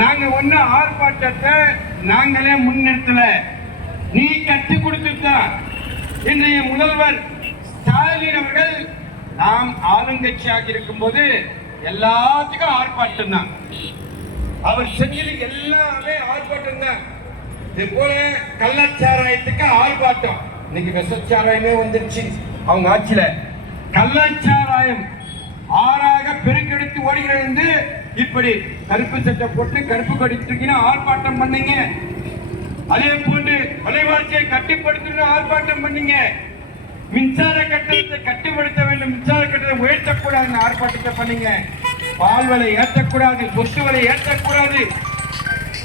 நாங்க ஒண்ணு ஆர்ப்பாட்டத்தை நாங்களே முன்னெடுத்துல, நீ கற்றுக் கொடுத்துதான். இன்றைய முதல்வர் ஸ்டாலின் அவர்கள் நாம் ஆளுங்கட்சியாக இருக்கும் போது எல்லாத்துக்கும் ஆர்ப்பாட்டம் தான். அவர் செஞ்சது எல்லாமே ஆர்ப்பாட்டம் தான். இது போல கள்ளச்சாராயத்துக்கு ஆர்ப்பாட்டம். இன்னைக்கு விஷச்சாராயமே வந்துருச்சு அவங்க ஆட்சியில. கள்ளச்சாராயம் ஆறாக பெருக்கெடுத்து ஓடுகிறது. இப்படி கருப்பு சட்டை போட்டு கருப்பு கொடித்துக்கின்னு ஆர்ப்பாட்டம் பண்ணீங்க. அதே போன்று விலைவாசியை கட்டுப்படுத்தணும் ஆர்ப்பாட்டம் பண்ணீங்க. மின்சார கட்டணத்தை கட்டுப்படுத்த வேண்டும், மின்சார கட்டணத்தை உயர்த்தக்கூடாது ஆர்ப்பாட்டத்தை பண்ணீங்க. பால் விலை ஏற்றக்கூடாது, சொத்து விலை ஏற்றக்கூடாது,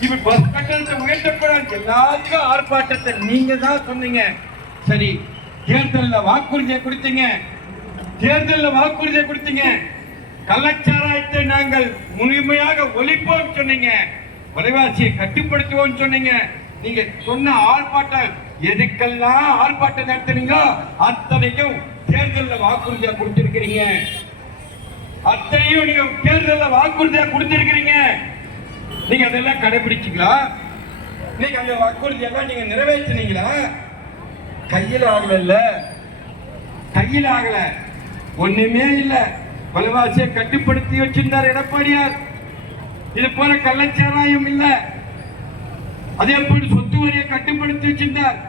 இப்ப பஸ் கட்டணத்தை உயர்த்தக்கூடாது, எல்லாத்துக்கும் ஆர்ப்பாட்டத்தை நீங்க தான் சொன்னீங்க. சரி, தேர்தலில் வாக்குறுதியை கொடுத்தீங்க, தேர்தலில் வாக்குறுதியை கொடுத்தீங்க. கள்ளச்சாராயத்தை நாங்கள் முழுமையாக ஒழிப்போம் சொன்னீங்க, விலைவாசியை கட்டுப்படுத்துவோம் சொன்னீங்க. நீங்க சொன்ன ஆர்ப்பாட்டம் எதுக்கெல்லாம் ஆர்ப்பாட்டம் நடத்துறீங்களோ அத்தனைக்கும் தேர்தலில் வாக்குறுதியா கொடுத்திருக்கிறீங்க. அத்தனையும் நீங்க தேர்தலில் வாக்குறுதியா கொடுத்திருக்கிறீங்க. நீங்க அதெல்லாம் கடைபிடிச்சீங்களா? நீங்க அந்த வாக்குறுதி எல்லாம் நீங்க நிறைவேற்றினீங்களா? கையில் ஆகல, கையில் ஆகல, ஒண்ணுமே இல்ல. விலைவாசியை கட்டுப்படுத்தி வச்சிருந்தார் எடப்பாடியார். இது போல கள்ளச்சாராயம் இல்ல. அதே போல சொத்து வரியை கட்டுப்படுத்தி வச்சிருந்தார்,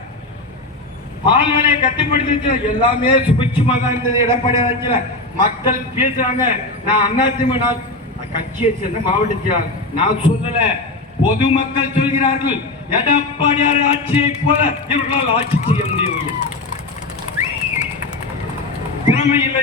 பால் விலையை கட்டுப்படுத்தி வச்சார். எல்லாமே சுபிட்சமா தான் இருந்தது எடப்பாடி ஆட்சியில. மக்கள் பேசுறாங்க. நான் அதிமுக கட்சியை சேர்ந்த மாவட்ட செயலாளர், நான் சொல்லல, பொதுமக்கள் சொல்கிறார்கள். எடப்பாடியார் ஆட்சியை போல இவர்களால் ஆட்சி செய்ய முடியவில்லை, திறமை இல்லை.